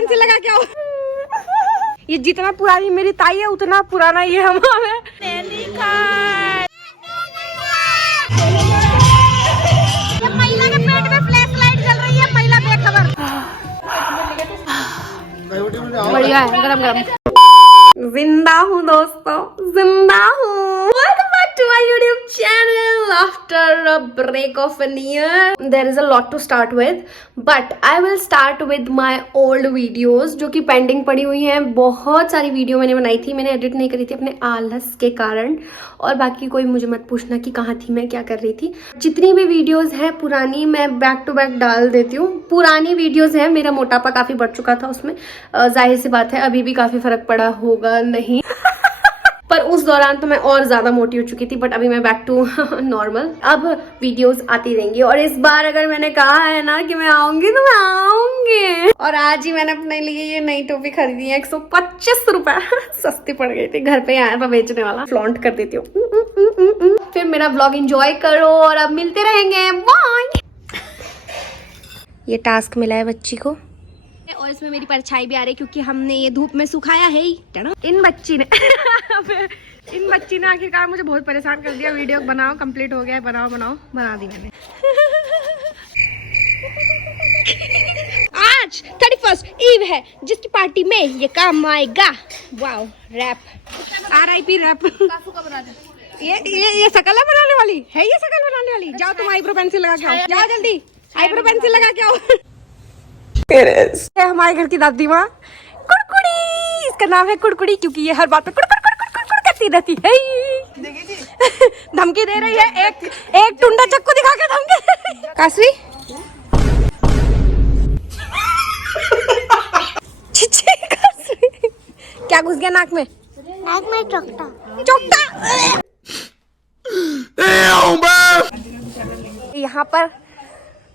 Pencil लगा के आओ। ये जितना पुरानी मेरी ताई है उतना पुराना ये हम है। ये महिला के पेट में फ्लैश लाइट जल रही है, महिला बेखबर। बढ़िया है, गरम गरम। जिंदा हूँ दोस्तों, जिंदा हूँ। Welcome back to my YouTube channel after a break of an year. There is a lot to start with, but I will start with my old videos जो कि पेंडिंग पड़ी हुई हैं। बहुत सारी वीडियो मैंने बनाई थी, मैंने एडिट नहीं करी थी अपने आलस के कारण। और बाकी कोई मुझे मत पूछना कि कहाँ थी मैं, क्या कर रही थी। जितनी भी वीडियोस हैं पुरानी मैं बैक टू बैक डाल देती हूँ। पुरानी वीडियोस हैं, मेरा मोटापा काफी बढ़ चुका था उसमें, जाहिर सी बात है अभी भी काफी फर्क पड़ा होगा नहीं पर उस दौरान तो मैं और ज्यादा मोटी हो चुकी थी। बट अभी मैं बैक टू नॉर्मल। अब वीडियोस आती रहेंगी और इस बार अगर मैंने कहा है ना कि मैं आऊंगी तो मैं आऊंगी। और आज ही मैंने अपने लिए ये नई टोपी खरीदी है 125 रुपए सस्ती पड़ गई थी। घर पे आया था बेचने वाला, फ्लॉन्ट कर देती हूँ। फिर मेरा व्लॉग एंजॉय करो और अब मिलते रहेंगे, बाय। ये टास्क मिला है बच्ची को और इसमें मेरी परछाई भी आ रही है क्योंकि हमने ये धूप में सुखाया है ही। इन बच्ची ने आखिरकार मुझे बहुत परेशान कर दिया। वीडियो बनाओ, कंप्लीट हो गया है, बनाओ बना दी मैंने। आज 31st ईव है जिसकी पार्टी में ये काम आएगा। Wow, rap RIP rap. ये शकल है बनाने वाली है, ये शकल बनाने वाली। जाओ तुम आईब्रो पेंसिल लगा के आओ, जाओ जल्दी आईब्रो पेंसिल लगा के आओ। हमारे घर की दादी माँ कुड़कुड़ी, इसका नाम है कुड़कुड़ी क्योंकि ये हर बात पे कुड़कुड़ करती रहती है। धमकी दे रही है, एक टुंडा चक्कू दिखा के धमकी। कासवी कासवी क्या घुस गया नाक में? चोकटा। यहाँ पर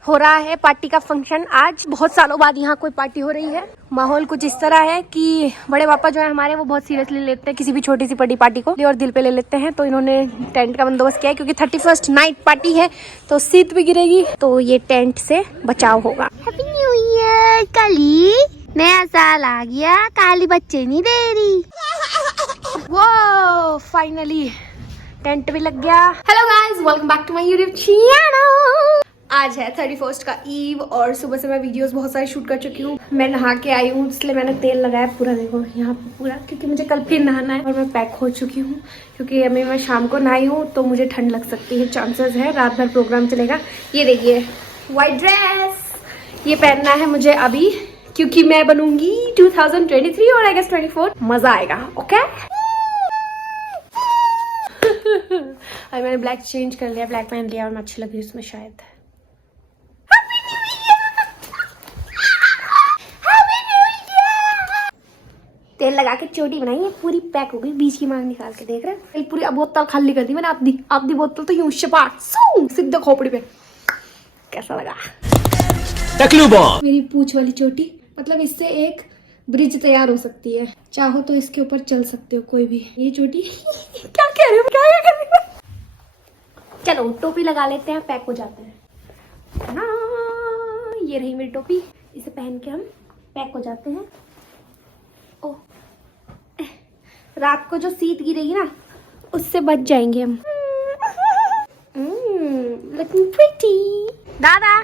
हो रहा है पार्टी का फंक्शन। आज बहुत सालों बाद यहाँ कोई पार्टी हो रही है। माहौल कुछ इस तरह है कि बड़े पापा जो है हमारे वो बहुत सीरियसली लेते हैं किसी भी छोटी सी बड़ी पार्टी को और दिल पे ले लेते हैं। तो इन्होंने टेंट का बंदोबस्त किया है क्योंकि 31st नाइट पार्टी है तो शीत भी गिरेगी, तो ये टेंट से बचाव होगा। हैप्पी न्यू ईयर काली, नया साल आ गया, काली बच्चे नहीं दे रही। वो फाइनली टेंट भी लग गया। Hello guys, welcome back to my YouTube channel. आज है 31st का ईव और सुबह से मैं वीडियोस बहुत सारी शूट कर चुकी हूँ। मैं नहा के आई हूँ इसलिए मैंने तेल लगाया पूरा, देखो यहाँ पे पूरा, क्योंकि मुझे कल फिर नहाना है। और मैं पैक हो चुकी हूँ क्योंकि अभी मैं शाम को नहाई हूँ तो मुझे ठंड लग सकती है, चांसेस है। रात भर प्रोग्राम चलेगा। ये देखिए व्हाइट ड्रेस, ये पहनना है मुझे अभी क्योंकि मैं बनूंगी 2023 और आई गेस 24। मजा आएगा। ओके अभी मैंने ब्लैक चेंज कर लिया, ब्लैक पहन लिया और मैं अच्छी लग रही हूँ इसमें शायद। तेल लगा के चोटी बनाई है, पूरी पैक हो गई, बीच की मांग निकाल के देख रहे हैं। पूरी बोतल खाली कर दी मैंने, आधी बोतल तो यूं शपाट सीधे खोपड़ी पे। कैसा लगा मेरी पूंछ वाली चोटी? मतलब इससे एक ब्रिज तैयार हो सकती है, चाहो तो इसके ऊपर चल सकते हो कोई भी। ये चोटी क्या कह रहे हो, क्या कर रहे हो? चलो टोपी लगा लेते हैं, पैक हो जाते हैं ना। ये रही मेरी टोपी, इसे पहन के हम पैक हो जाते हैं। ओ, रात को जो शीत गिरेगी ना उससे बच जाएंगे हम। Looking pretty. दादा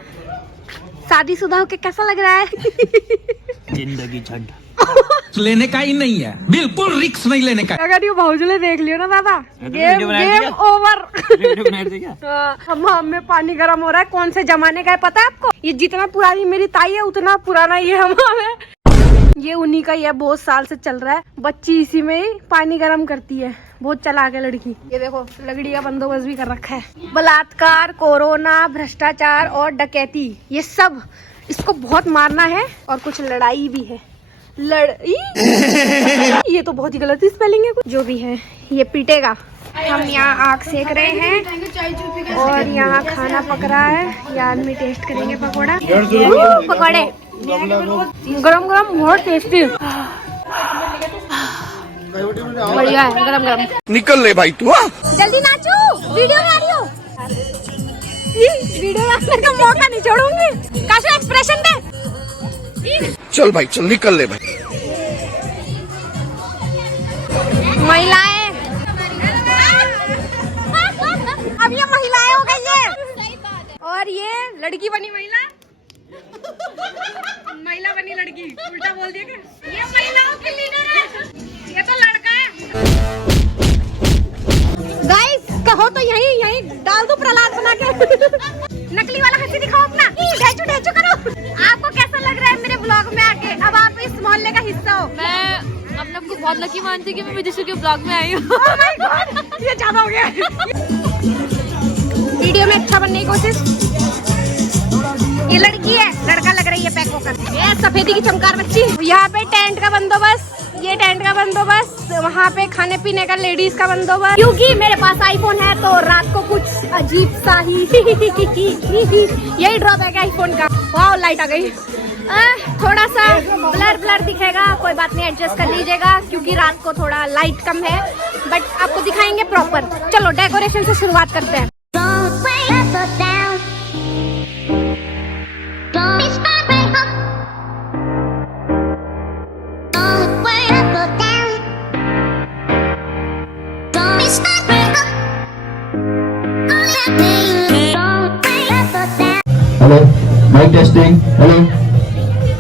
शादीशुदा होके कैसा लग रहा है? जिंदगी झंड लेने का ही नहीं है, बिल्कुल रिस्क नहीं लेने का। अगर ये भाऊजले देख लियो ना दादा, गेम ओवर। हम में पानी गर्म हो रहा है। कौन से जमाने का है पता है आपको? ये जितना पुरानी मेरी ताई है उतना पुराना ये हम है। ये उन्हीं का ही है, बहुत साल से चल रहा है। बच्ची इसी में ही पानी गर्म करती है, बहुत चालाक है लड़की। ये देखो लकड़ी का बंदोबस्त भी कर रखा है। बलात्कार, कोरोना, भ्रष्टाचार और डकैती, ये सब इसको बहुत मारना है। और कुछ लड़ाई भी है। ये तो बहुत ही गलत स्पेलिंग है। जो भी है ये पीटेगा। हम यहाँ आग सेक रहे हैं और यहाँ खाना पक रहा है। ये आदमी टेस्ट करेंगे पकौड़ा। पकौड़े गरम गरम बहुत टेस्टी, बढ़िया है, गरम गरम। निकल ले भाई तू, जल्दी नाचो, वीडियो में आ रही हो। वीडियो में आने का मौका नहीं छोड़ूंगी। काशू एक्सप्रेशन दे। चल भाई चल निकल ले भाई। महिलाएं अब ये महिलाएं हो गई है और ये लड़की बनी महिला, महिला बनी लड़की, उल्टा बोल दिया क्या? ये महिलाओं की लीडर है, ये तो लड़का है। गाइस कहो तो यही डाल दो प्रहलाद बना के। नकली वाला हंसी दिखाओ अपना, ढेचू ढेचू करो। आपको कैसा लग रहा है मेरे ब्लॉग में आके? अब आप इस मोहल्ले का हिस्सा हो। मैं अपने आप को बहुत लकी मानती हूँ कि मैं विदेशों के ब्लॉग में आई हूँ। Oh my God, ये ज्यादा हो गया। वीडियो में अच्छा बनने की कोशिश। ये लड़की है, लड़का लग रही है पैक होकर। ये सफेदी की चमकार बच्ची। यहाँ पे टेंट का बंदोबस्त, ये टेंट का बंदोबस्त, वहाँ पे खाने पीने का लेडीज का बंदोबस्त। क्योंकि मेरे पास आईफोन है तो रात को कुछ अजीब सा ही यही ड्रॉबैक है आईफोन का। वाह लाइट आ गई। थोड़ा सा ब्लर दिखेगा, कोई बात नहीं, एडजस्ट कर लीजिएगा क्योंकि रात को थोड़ा लाइट कम है, बट आपको दिखाएंगे प्रॉपर। चलो डेकोरेशन से शुरुआत करते हैं। Hello mike testing. Hello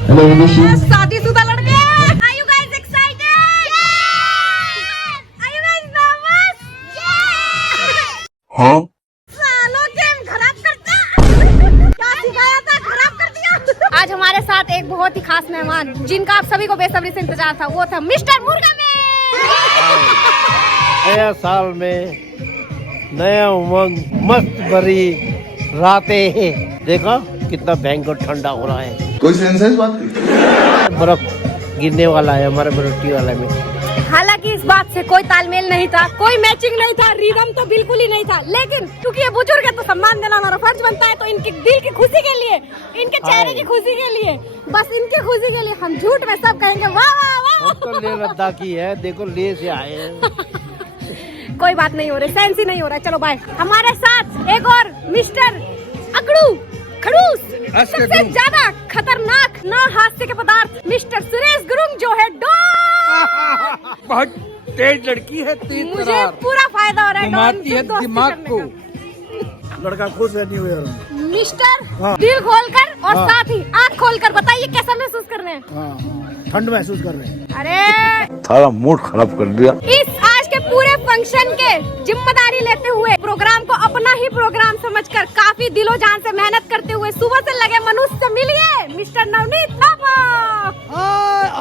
hello Nishi. शादीशुदा लड़के। Are you guys excited? Are you guys nervous? हाँ सालों गेम खराब करता। क्या सिखाया था, खराब कर दिया। आज हमारे साथ एक बहुत ही खास मेहमान जिनका आप सभी को बेसब्री से इंतजार था, वो था मिस्टर मुर्गा में। नया साल में नया उमंग, मस्त भरी रातें। देखो कितना भयंकर ठंडा हो रहा है, कोई सेंस है इस बात की? बर्फ गिरने वाला है हमारे बरोटी वाला में। हालांकि इस बात से कोई तालमेल नहीं था, कोई मैचिंग नहीं था, रिदम तो बिल्कुल ही नहीं था, लेकिन क्योंकि ये बुजुर्ग है तो सम्मान देना हमारा फर्ज बनता है। तो इनके दिल की खुशी के लिए, इनके चेहरे की खुशी के लिए, बस इनकी खुशी के लिए हम झूठ में सब कहेंगे वाह वाह वाह। तो ले लद्दाखी है, देखो ले से आए हैं। कोई बात नहीं हो रही, सेंस ही नहीं हो रहा है। चलो बाय। हमारे साथ एक और मिस्टर अकड़ू खड़ूस, सबसे ज्यादा खतरनाक ना हास्य के पदार्थ मिस्टर सुरेश गुरुंग जो है डॉन। बहुत तेज लड़की है, तेज मुझे तरार, पूरा फायदा हो रहा है डॉन घुमाती से है दोस्ती दिमाग करने को। का। लड़का खुश है न्यू ईयर। मिस्टर दिल खोलकर और साथ ही आँख खोलकर बताइए कैसा महसूस कर रहे हैं? ठंड महसूस कर रहे हैं। अरे सारा मूड खराब कर दिया। इस आज के पूरे फंक्शन के जिम्मेदारी लेते हुए, प्रोग्राम को अपना ही प्रोग्राम समझकर काफी दिलो जान से मेहनत करते हुए सुबह से लगे मनुष्य से मिलिए मिस्टर नवनीत थापा।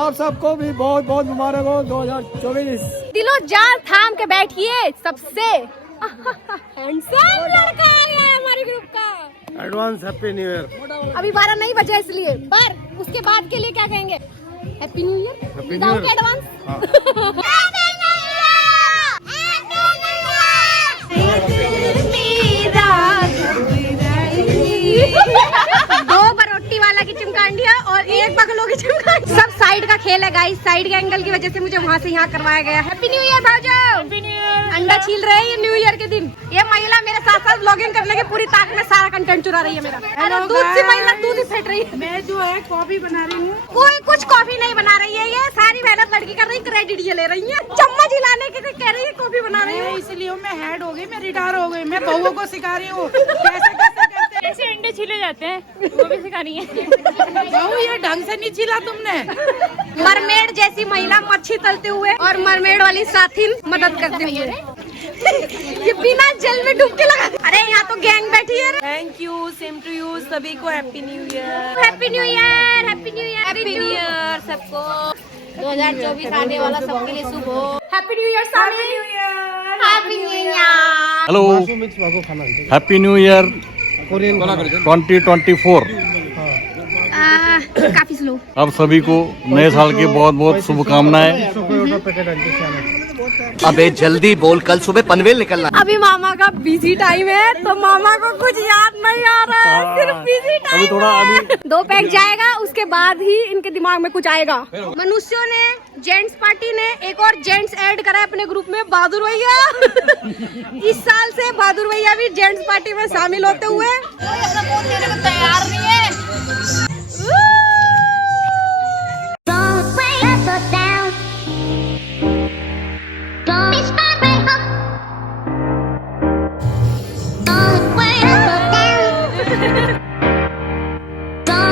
आप सबको भी बहुत बहुत मुबारक हो 2024। दिलो जान थाम के बैठिए। सबसे हैंडसम लड़का है हमारे ग्रुप का। Advance happy new year. अभी 12 नहीं बजे इसलिए, पर उसके बाद के लिए क्या कहेंगे? Happy new year without advance. दो बरोटी वाला की चिमकांडिया और एक बगलों की चिमकांडी। सब साइड का खेल है गाइस, साइड के एंगल की वजह से मुझे वहाँ से यहाँ करवाया गया। हैप्पी न्यू ईयर भाऊजा। अंडा छील रहे हैं ये न्यू ईयर के दिन। ये महिला मेरे साथ साथ ब्लॉगिंग करने की पूरी ताकत में सारा कंटेंट चुरा रही है मेरा। अरे दूध से महिला दूध ही फेंट रही है। मैं जो है कॉफी बना रही हूँ। कोई कुछ कॉफी नहीं बना रही है, ये सारी मेहनत लड़की कर रही है, क्रेडिट ये ले रही है। चम्मच हिलाने के कह रही है कॉफी बना रही है। इसलिए मैं हेड हो गई, मैं रिटायर हो गई, मैं बहुओं को सिखा रही हूँ कैसे करते कैसे अंडे छीले जाते हैं वो भी सिखा रही है। बहू ये ढंग से नहीं छिला तुमने। मरमेड जैसी महिला मच्छी तलते हुए और मरमेड वाली साथी मदद करते हुए। ये बिना जल में डूब के लगा। अरे यहाँ तो गैंग बैठी है। Thank you, same to you, सभी को happy new year. Happy new year, happy new year, happy new year सबको। 2024 आने वाला सबके लिए शुभ हो। Happy new year Sami, happy new year. Hello happy new year 2024। काफी स्लो। अब सभी को नए साल की बहुत बहुत शुभकामनाएं। अबे जल्दी बोल, कल सुबह पनवेल निकलना। अभी मामा का बिजी टाइम है तो मामा को कुछ याद नहीं आ रहा है, सिर्फ बिजी टाइम है। 2 पैक जाएगा उसके बाद ही इनके दिमाग में कुछ आएगा। मनुष्यों ने, जेंट्स पार्टी ने एक और जेंट्स ऐड करा है अपने ग्रुप में, बहादुर भैया। इस साल से बहादुर भैया भी जेंट्स पार्टी में शामिल होते हुए तैयार नहीं है।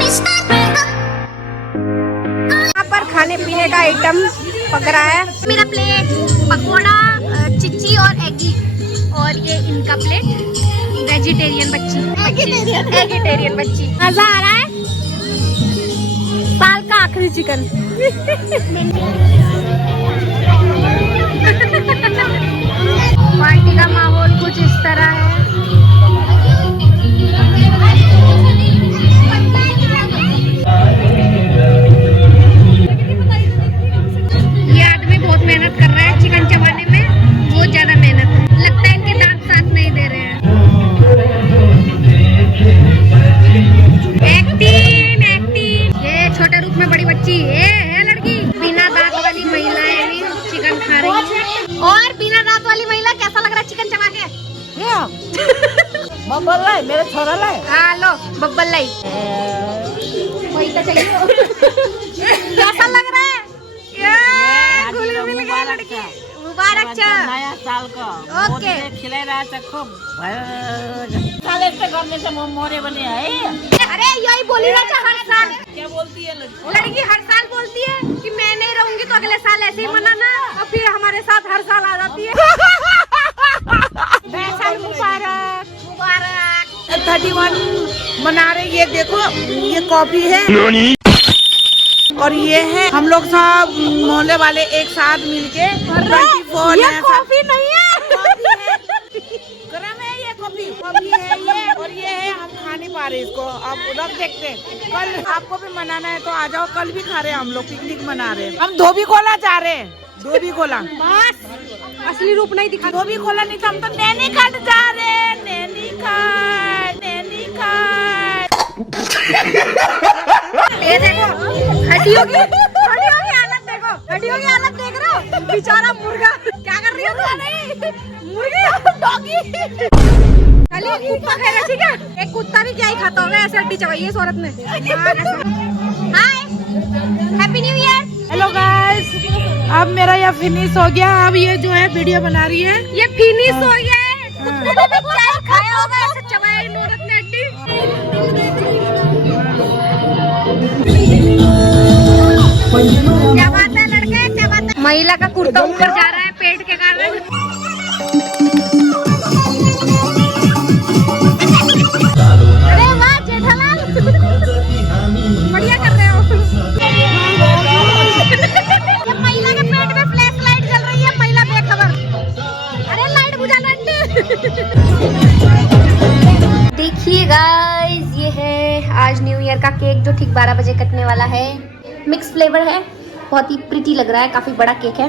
यहाँ पर खाने पीने का आइटम पक रहा है। मेरा प्लेट पकोड़ा, चिच्ची और एगी, और ये इनका प्लेट वेजिटेरियन बच्ची, एगिटेरियन बच्ची। मजा आ रहा है। साल का आखिरी चिकन। पार्टी का माहौल कुछ इस तरह है। ये आदमी बहुत मेहनत कर रहा है चिकन चबाने में, बहुत ज्यादा मेहनत है। लगता है इनके दांत साथ नहीं दे रहे हैं। Acting acting. ये छोटे रूप में बड़ी बच्ची है लड़की। बिना दांत वाली महिला है, चिकन खा रही है। और बिना दांत वाली महिला कैसा लग रहा है चिकन चबा के? बब्बल लाई, मेरे छोरा लाई। हाँ लो बब्बल लाई। वही तो चाहिए। कैसा लग रहा है? घुल मिल गया लड़की। मुबारक चा। नया साल का ओके। खिला रहा था खूब। साले से घर में से मोरे बने आए। अरे यही बोली ना चा हर साल। क्या बोलती है लड़की? लड़की हर साल बोलती है कि मैं नहीं रहूंगी तो अगले साल ऐसे ही मनाना, और फिर हमारे साथ हर साल आ जाती है। नया साल मुबारक। मुबारक। 31 मना रहे। ये देखो, ये कॉफी है और ये है हम लोग सब मोहल्ले वाले एक साथ मिलके 24 ये कॉफी नहीं है। गरम है ये कॉफी है ये, और ये है हम खा नहीं पा रहे इसको। अब रख देखते हैं, कल आपको भी मनाना है तो आ जाओ। कल भी खा रहे हैं हम लोग, पिकनिक मना रहे हैं। हम धोबी खोला जा रहे हैं, धोबी खोला। बस असली रूप नहीं दिखा। धोबी खोला नहीं तो हम तो नैनीघाट जा रहे हैं। नैनीघाट। ये देखो हड्डियों की हालत देखो, हड्डियों की हालत देख रहे हो? बेचारा मुर्गा क्या कर रही हो? मुर्गी डॉगी खाली कुत्ता खा रहा, ठीक है? एक कुत्ता भी क्या ही खाता होगा, ऐसे हड्डी चबाई है इस औरत ने। Hi, happy new year. Hello guys, अब मेरा ये फिनिश हो गया। अब ये जो है वीडियो बना रही है। ये फिनिश हो गया है। कुत्ते ने भी क्या ही खाया होगा, ऐसे चबाया इन औरत ने हड्डी। क्या बात है लड़के, क्या बात है? महिला का कुर्ता ऊपर जा रहा है पेट के कारण। अरे वाह जेठालाल, बढ़िया कर रहे हो। ये महिला के पेट में फ्लैश लाइट जल रही है, महिला बेखबर। अरे लाइट बुझा आंटी। देखिए गाइस, ये है आज न्यू ईयर का केक जो ठीक 12 बजे कटने वाला है। मिक्स फ्लेवर है, बहुत ही प्रिटी लग रहा है, काफी बड़ा केक है।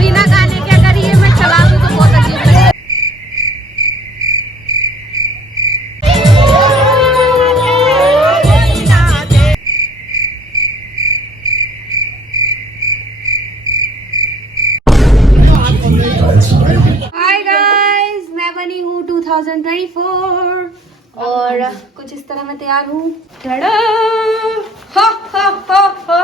बिना गाने के अगर ये मैं चला दूं तो बहुत अजीब लगेगा। हाय गाइस, मैं बनी हूँ 2024 और कुछ इस तरह मैं तैयार हूँ। टड़ा! हा, हा, हा, हा, हा।